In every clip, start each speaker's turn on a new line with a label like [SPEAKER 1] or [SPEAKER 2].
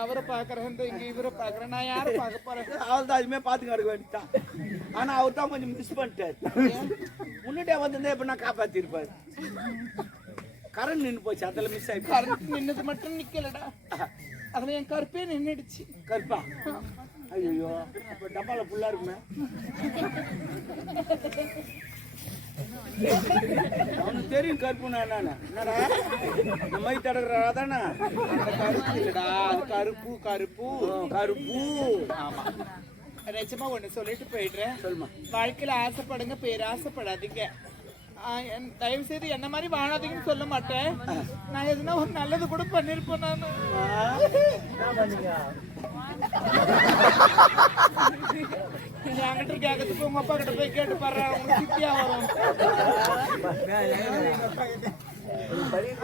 [SPEAKER 1] அவரை பாக்குறேன் இங்க இவரை பாக்குறேன் நான் யாரை பார்க்க போறேன்?
[SPEAKER 2] அவள் தான் அதுமே பார்த்து கிடக்க வேண்டியதான் ஆனா அவர் தான் கொஞ்சம் மிஸ் பண்ணிட்டாரு. முன்னாடியே வந்திருந்தா எப்ப நான் காப்பாத்திருப்பாரு? கரண்ட் நின்று போச்சு அதில் மிஸ் ஆயிப்பா
[SPEAKER 1] கரண்ட் நின்னது மட்டும் நிக்கலடா. அதுல என் கருப்பே நின்னுடுச்சு.
[SPEAKER 2] கருப்பா? ஐயோ அப்ப டப்பால ஃபுல்லா இருக்குமே. அவனுக்கு தெரியும் கருப்புனா என்னன்னு. மை தடகுறா தானே
[SPEAKER 1] கருப்பு இல்லடா அது கருப்பு கருப்பு
[SPEAKER 2] கருப்பு.
[SPEAKER 1] ஆமா. நிஜமா ஒண்ணு சொல்லிட்டு போயிடுறேன்.
[SPEAKER 2] சொல்லுமா.
[SPEAKER 1] வாழ்க்கையில ஆசைப்படுங்க பேராசைப்படாதீங்க. தயவு செய்து என்ன மாதிரி வாழாதீங்கன்னு சொல்ல மாட்டேன். நான் எதுனா ஒரு நல்லது கூட பண்ணிருப்பேன் நானு. என்கிட்ட கேட்கறதுக்கு உங்க அப்பா கிட்ட போய் கேட்டு பாரு உங்களுக்கு வரும்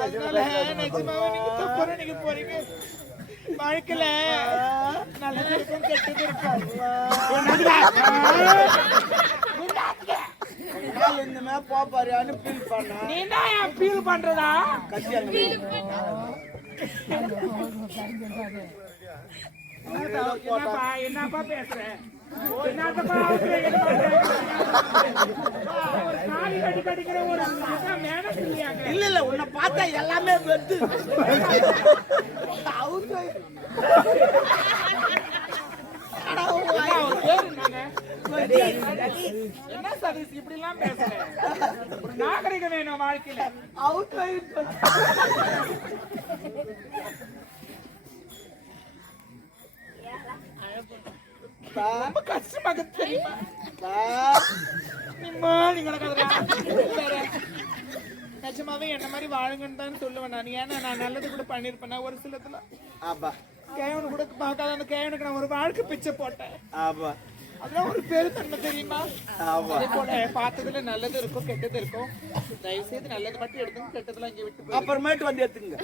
[SPEAKER 1] அதனால நிஜமாவே நீங்க தப்பா நினைக்க போறீங்க வாழ்க்கையில நல்லது இருக்கும் கெட்டது இருக்கும்
[SPEAKER 2] ஃபீல் பண்ணா
[SPEAKER 1] நீ தான் ஃபீல் பண்றதா
[SPEAKER 2] கத்தி
[SPEAKER 1] என்னப்பா என்னப்பா பேசுற இல்லையாங்க
[SPEAKER 2] இல்ல இல்ல உன்னை பார்த்தா எல்லாமே வெத்து
[SPEAKER 1] என்ன சதீஷ் இப்படி எல்லாம் பேசுறேன் நாகரிகம் வேணும் வாழ்க்கையில. ரொம்ப கஷ்டமாக தெரியுமா? நிஜமாவே என்ன மாதிரி வாழுங்கன்னு தான் சொல்லுவேன் நான். ஏன்னா நான் நல்லது கூட பண்ணிருப்பேன். ஒரு சிலத்துல
[SPEAKER 2] ஆபா.
[SPEAKER 1] கேவனு கூட பார்க்காத அந்த கேவனுக்கு நான் ஒரு வாழ்க்கை பிச்சை போட்டேன்.
[SPEAKER 2] ஆபா.
[SPEAKER 1] அதெல்லாம் ஒரு பெருத்தன்மை தெரியுமா?
[SPEAKER 2] ஆமா.
[SPEAKER 1] அதே போல பார்த்ததுல நல்லது இருக்கும் கெட்டது இருக்கும். தயவு செய்து நல்லது மட்டும் எடுத்துங்க கெட்டதெல்லாம் இங்க விட்டு.
[SPEAKER 2] அப்புறமேட்டு வந்து எடுத்துங்க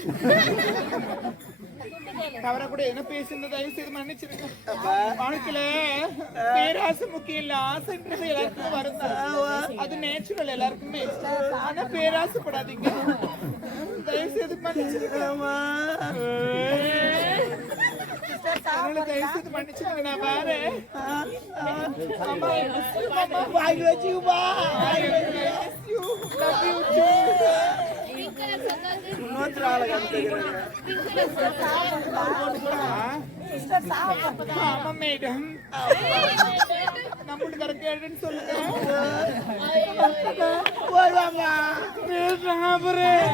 [SPEAKER 1] தவற கூட என்ன பேசுறது தயவு செய்து மன்னிச்சிருங்க வாழ்க்கையில பேராசை முக்கியம் இல்ல ஆசைன்றது எல்லாருக்கும் வரும். அது நேச்சுரல் எல்லாருக்குமே ஆனா பேராசைப்படாதீங்க. தயவு செய்து மன்னிச்சிருங்க அதனால தயவு செய்து மன்னிச்சிருங்க நான் வரேன் அம்மா, அம்மா,
[SPEAKER 2] வாங்கி வச்சுக்குப்பா
[SPEAKER 1] love you too.
[SPEAKER 2] இன்னொருத்தர் ஆளை கண்டுக்கிறாங்க
[SPEAKER 1] ஆமா மேடம். நம்ம வீட்டுக்கார கேடுன்னு சொல்லுங்க.
[SPEAKER 2] போய்வாமா
[SPEAKER 1] பேசுறாங்க அப்புறம்